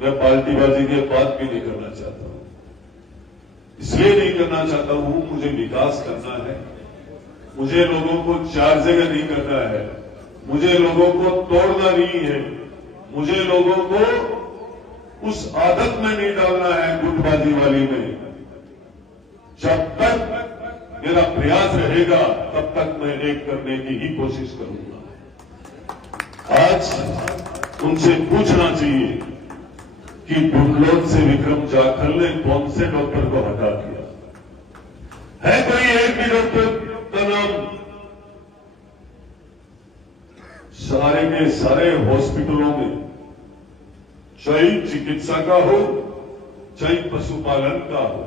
मैं पार्टीबाजी की बात भी नहीं करना चाहता हूं। इसलिए नहीं करना चाहता हूं, मुझे विकास करना है, मुझे लोगों को चार जगह नहीं करना है, मुझे लोगों को तोड़ना नहीं है, मुझे लोगों को उस आदत में नहीं डालना है, गुटबाजी वाली में। जब तक मेरा प्रयास रहेगा तब तक मैं एक करने की ही कोशिश करूंगा। आज उनसे पूछना चाहिए कि ढूंढलोद से विक्रम जाखल ने कौन से डॉक्टर को हटा दिया है? कोई एक भी डॉक्टर का नाम? सारे के सारे हॉस्पिटलों में, चाहे चिकित्सा का हो चाहे पशुपालन का हो,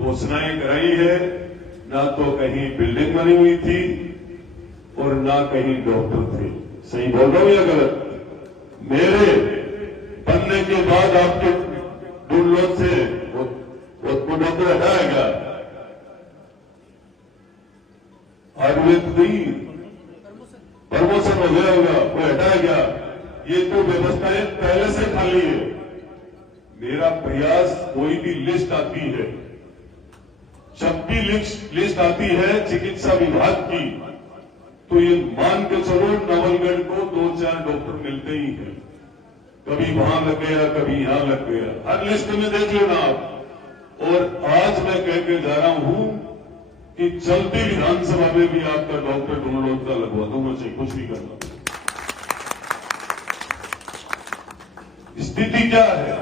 घोषणाएं कराई है। ना तो कहीं बिल्डिंग बनी हुई थी और ना कहीं डॉक्टर थे। सही बोल रहा हूं या गलत? मेरे बनने के बाद आपके ढूंढलोद से वो डॉक्टर हटाया गया, आयुर्वेद नहीं, प्रमोशन हो गया होगा, वो हटाया गया। ये तो व्यवस्थाएं पहले से खाली है। मेरा प्रयास, कोई भी लिस्ट आती है, जब भी लिस्ट आती है चिकित्सा विभाग की, तो ये मान के चलो नवलगढ़ को 2-4 डॉक्टर मिलते ही हैं। कभी वहां लग गया, कभी यहां लग गया, हर लिस्ट में देख लेना आप। और आज मैं कह के जा रहा हूं कि चलती विधानसभा में भी आपका डॉक्टर ढूंढलोद का लगवा दूंगा, चाहे कुछ भी करना। स्थिति क्या है?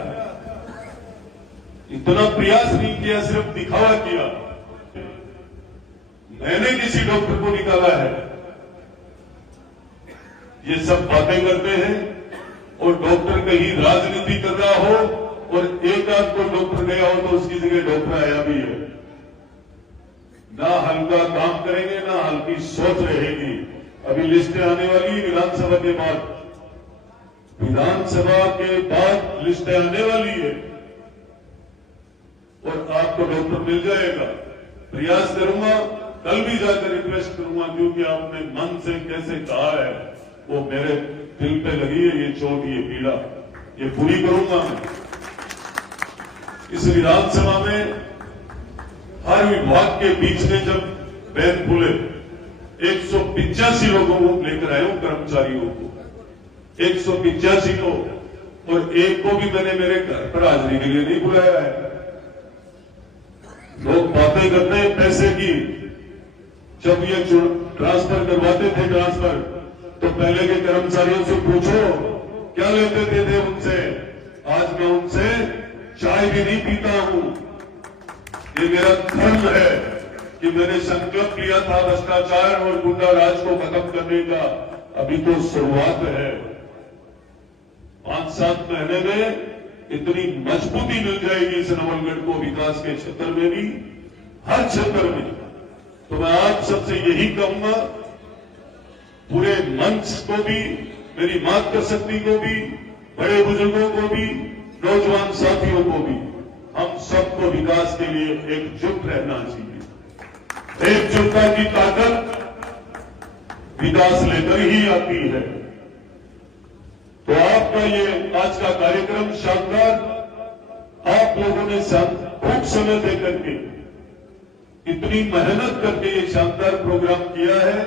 इतना प्रयास नहीं किया, सिर्फ दिखावा किया। मैंने किसी डॉक्टर को निकाला है? ये सब बातें करते हैं और डॉक्टर कहीं राजनीति कर रहा हो और एक आध को डॉक्टर गया हो तो उसकी जगह डॉक्टर आया भी है। ना हल्का काम करेंगे, ना हल्की सोच रहेगी। अभी लिस्टें आने वाली विधानसभा के बाद, विधानसभा के बाद लिस्टें आने वाली है और आपको डॉक्टर मिल जाएगा। प्रयास करूंगा, कल भी जाकर रिक्वेस्ट करूंगा, क्योंकि आपने मन से कैसे कहा है वो मेरे दिल पे लगी है। ये चोट, ये पीड़ा, ये पूरी करूंगा मैं। इस विधानसभा में हर विभाग के बीच में जब बैन खुले, 185 लोगों को लेकर आए हूं, कर्मचारियों को 185 को, और एक को भी मैंने मेरे घर पर हाजिरी के लिए नहीं बुलाया है। लोग बातें करते हैं पैसे की। जब ये ट्रांसफर करवाते थे ट्रांसफर, तो पहले के कर्मचारियों से पूछो क्या लेते थे उनसे। आज मैं उनसे चाय भी नहीं पीता हूं। ये मेरा धर्म है कि मैंने संकल्प लिया था भ्रष्टाचार और गुंडा राज को खत्म करने का। अभी तो शुरुआत है। 5-7 महीने में इतनी मजबूती मिल जाएगी इस नवलगढ़ को, विकास के क्षेत्र में भी, हर क्षेत्र में। तो मैं आप सबसे यही कहूंगा, पूरे मंच को भी, मेरी मातृशक्ति को भी, बड़े बुजुर्गों को भी, नौजवान साथियों को भी, हम सबको विकास के लिए एकजुट रहना चाहिए। एकजुटता की ताकत विकास लेकर ही आती है। तो आपका ये आज का कार्यक्रम शानदार, आप लोगों ने खूब समय देकर के, इतनी मेहनत करके ये शानदार प्रोग्राम किया है,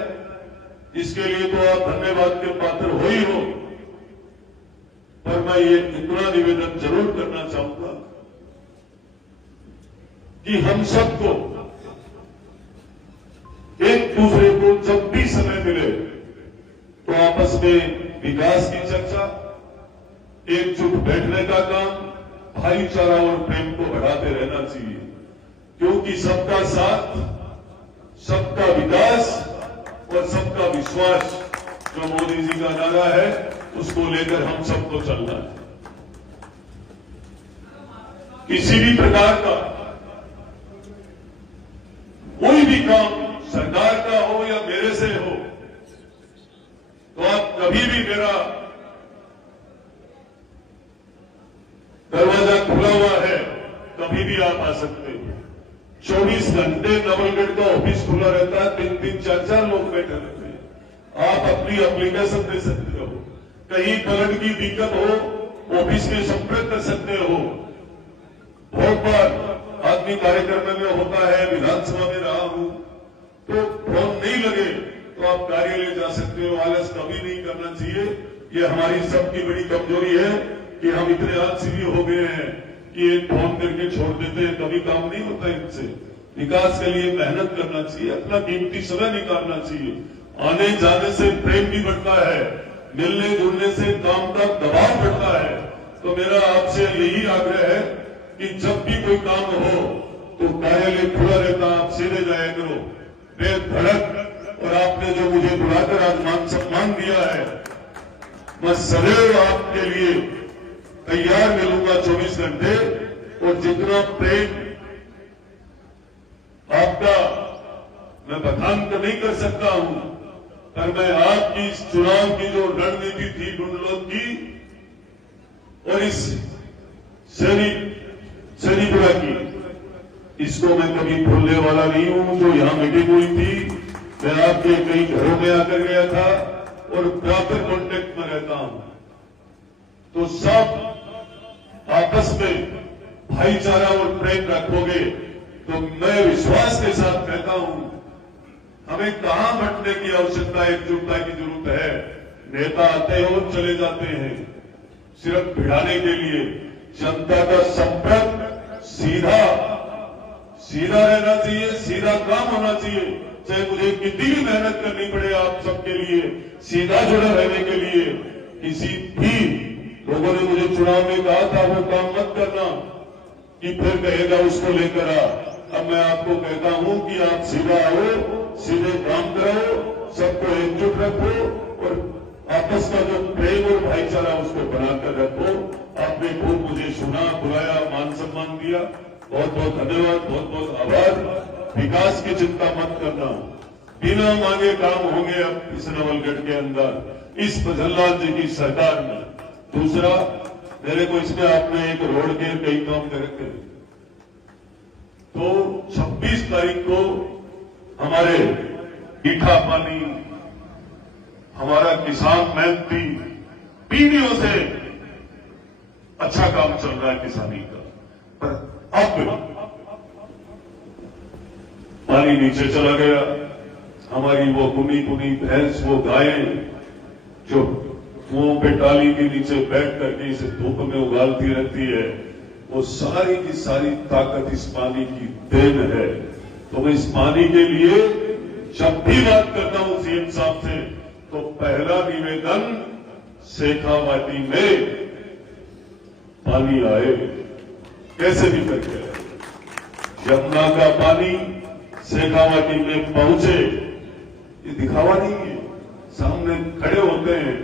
इसके लिए तो आप धन्यवाद के पात्र हो ही हो। पर मैं ये इतना निवेदन जरूर करना चाहूंगा कि हम सबको एक दूसरे को जब भी समय मिले तो आपस में विकास की चर्चा, एकजुट बैठने का काम, भाईचारा और प्रेम को बढ़ाते रहना चाहिए। क्योंकि सबका साथ, सबका विकास और सबका विश्वास जो मोदी जी का नारा है, उसको लेकर हम सबको चलना है। किसी भी प्रकार का कोई भी काम सरकार का हो या मेरे से हो, तो आप कभी भी मेरा दरवाजा खुला हुआ है, कभी भी आप आ सकते हो। 24 घंटे नवलगढ़ का ऑफिस खुला रहता है, 3-3, 4-4 लोग बैठे रहते हैं। आप अपनी एप्लीकेशन दे सकते हो। कहीं ब्लड की दिक्कत हो ऑफिस में संपर्क कर सकते हो। बहुत बार आदमी कार्यक्रम में होता है, विधानसभा में रहा हूं तो फोन नहीं लगे तो आप कार्यालय जा सकते हो। आलस कभी नहीं करना चाहिए। ये हमारी सबकी बड़ी कमजोरी है कि हम इतने आलसी भी हो गए हैं कि एक फोन करके छोड़ देते हैं। कभी काम नहीं होता इनसे। विकास के लिए मेहनत करना चाहिए, अपना कीमती समय निकालना चाहिए। आने जाने से प्रेम भी बढ़ता है, मिलने जुलने से काम का दबाव बढ़ता है। तो मेरा आपसे यही आग्रह है कि जब भी कोई काम हो तो कार्यालय खुला रहता, आप सीधे जाया करो बेधड़क। और आपने जो मुझे बुलाकर आज मान सम्मान दिया है, मैं सदैव आपके लिए तैयार मिलूंगा 24 घंटे। और जितना प्रेम आपका मैं बखान तो नहीं कर सकता हूं, पर मैं आपकी इस चुनाव की जो रणनीति थी गुंडलोक की और इस सैनिपुरा की, इसको मैं कभी भूलने वाला नहीं हूं। जो यहां मीटिंग हुई थी, मैं आपके कई घरों में आकर गया था और प्रॉपर कॉन्टेक्ट में रहता हूं। तो सब आपस में भाईचारा और प्रेम रखोगे तो मैं विश्वास के साथ कहता हूं, हमें कहां बंटने की आवश्यकता, एकजुटता की जरूरत है। नेता आते हैं और चले जाते हैं सिर्फ भिड़ाने के लिए। जनता का संपर्क सीधा रहना चाहिए, सीधा काम होना चाहिए। चाहे मुझे कितनी भी मेहनत करनी पड़े आप सबके लिए, सीधा जुड़े रहने के लिए। किसी भी लोगों ने मुझे चुनाव में कहा था वो काम मत करना कि फिर कहेगा उसको लेकर आ। अब मैं आपको कहता हूं कि आप सीधा आओ, सीधे काम करो, सबको एकजुट रखो और आपस का जो प्रेम और भाईचारा उसको बनाकर रखो। आपने खूब मुझे सुना, बुलाया, मान सम्मान दिया, बहुत बहुत धन्यवाद, बहुत बहुत आभार। विकास की चिंता मत करना, बिना मांगे काम होंगे अब इस नवलगढ़ के अंदर, इस भजनलाल जी की सरकार में। दूसरा, मेरे को इसमें आपने एक रोड के कई काम करके तो 26 तारीख को हमारे मीठा पानी, हमारा किसान मेहनती पीढ़ियों से अच्छा काम चल रहा है किसानी का, पर अब पानी नीचे चला गया। हमारी वो कुनी भैंस, वो गायें जो कुओं पे टाली के नीचे बैठ करके इसे धूप में उगालती रहती है, वो सारी की सारी ताकत इस पानी की देन है। तो मैं इस पानी के लिए जब भी बात करता हूं सीएम साहब से, तो पहला निवेदन शेखावाटी में पानी आए, कैसे भी करके यमुना का पानी शेखावाटी में पहुंचे। ये दिखावा नहीं है, सामने खड़े होते हैं।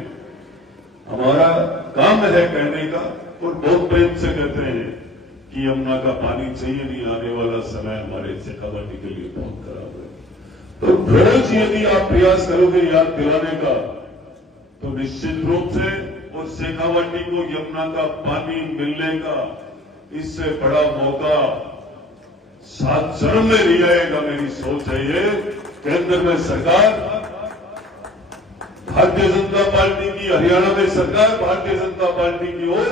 हमारा काम है कहने का और बहुत प्रेम से कहते हैं कि यमुना का पानी चाहिए, नहीं आने वाला समय हमारे शेखावाटी के लिए बहुत खराब है। तो रोज यदि आप प्रयास करोगे याद दिलाने का, तो निश्चित रूप से और शेखावाटी को यमुना का पानी मिलने का इससे बड़ा मौका 7 जन्म में नहीं आएगा। मेरी सोच है ये, केंद्र में सरकार भारतीय जनता पार्टी की, हरियाणा में सरकार भारतीय जनता पार्टी की और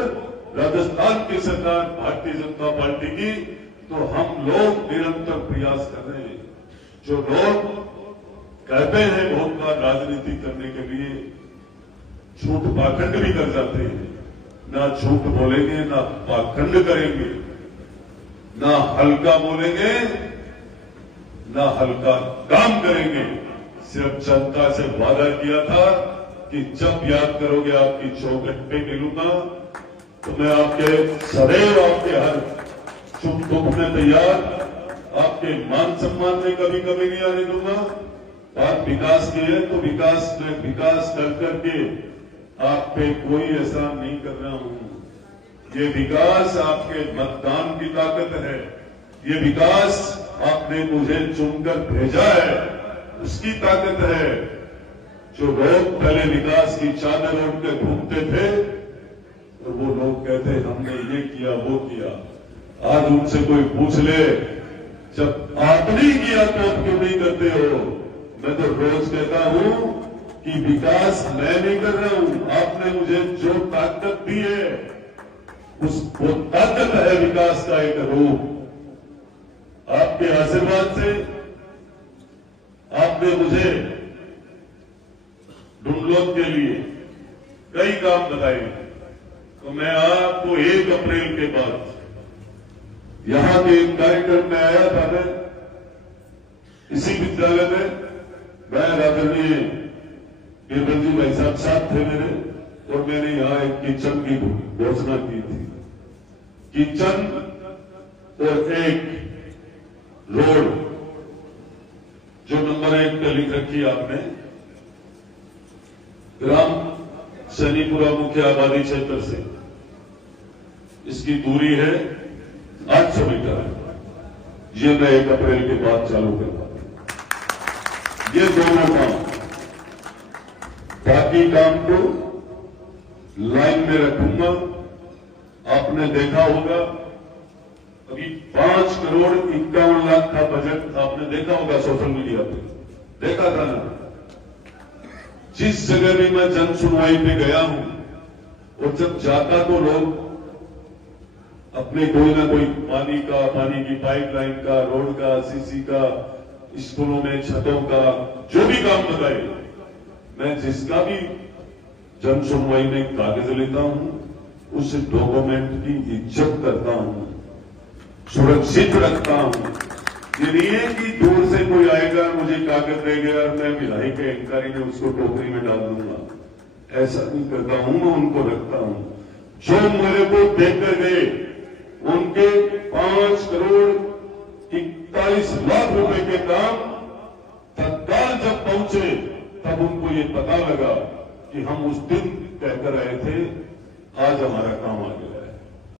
राजस्थान की सरकार भारतीय जनता पार्टी की, तो हम लोग निरंतर प्रयास कर रहे हैं। जो लोग कहते हैं बहुत बार राजनीति करने के लिए झूठ पाखंड भी कर जाते हैं, ना झूठ बोलेंगे, ना पाखंड करेंगे, ना हल्का बोलेंगे, ना हल्का काम करेंगे। सिर्फ जनता से वादा किया था कि जब याद करोगे आपकी चौखट पे मिलूंगा तो मैं आपके सदैव आपके हर सुख दुख में तैयार, आपके मान सम्मान में कभी कभी नहीं आने दूंगा। बात विकास की है तो विकास में विकास कर करके आप पे कोई एहसान नहीं कर रहा हूं। ये विकास आपके मतदान की ताकत है, ये विकास आपने मुझे चुनकर भेजा है उसकी ताकत है। जो लोग पहले विकास की चादर ओढ़ के घूमते थे और वो लोग कहते हमने ये किया वो किया, आज उनसे कोई पूछ ले जब आपने किया तो आप क्यों नहीं करते हो। मैं तो रोज कहता हूं कि विकास मैं नहीं कर रहा हूं, आपने मुझे जो ताकत दी है वो ताकत है विकास का एक रूप। आपके आशीर्वाद से आपने मुझे ढूंढलोक के लिए कई काम बताए, तो मैं आपको 1 अप्रैल के बाद यहां के एक कार्यक्रम में आया था। मैं इसी विद्यालय में मैं आदरणीय केवल जी भाई साहब साथ थे मेरे, और मैंने यहां एक किचन की घोषणा की थी। किचन और एक रोड जो नंबर 1 पे लिख रखी आपने, ग्राम सनीपुरा मुख्य आबादी क्षेत्र से इसकी दूरी है 800 मीटर। ये मैं 1 अप्रैल के बाद चालू करूंगा। ये दोनों काम, बाकी काम को लाइन में रखूंगा। आपने देखा होगा अभी 5 करोड़ 51 लाख का बजट आपने देखा होगा सोशल मीडिया पे, देखा था ना। जिस जगह भी मैं जन सुनवाई पे गया हूं, और जब जाता तो लोग अपने कोई ना कोई पानी की पाइपलाइन का, रोड का, सीसी का, स्कूलों में छतों का, जो भी काम बताए, मैं जिसका भी जन सुनवाई में कागज लेता हूं, उस डॉक्यूमेंट की इज्जत करता हूं, सुरक्षित रखता हूं। ये नहीं है कि दूर से कोई आएगा मुझे कागज दे गया और मैं भिलाई के इंक्वायरी में उसको टोकरी में डाल दूंगा, ऐसा नहीं करता हूं। मैं उनको रखता हूं जो मेरे को देकर गए। उनके 5 करोड़ 41 लाख रुपए के काम तत्काल जब पहुंचे, तब उनको ये पता लगा कि हम उस दिन कहकर आए थे आज हमारा काम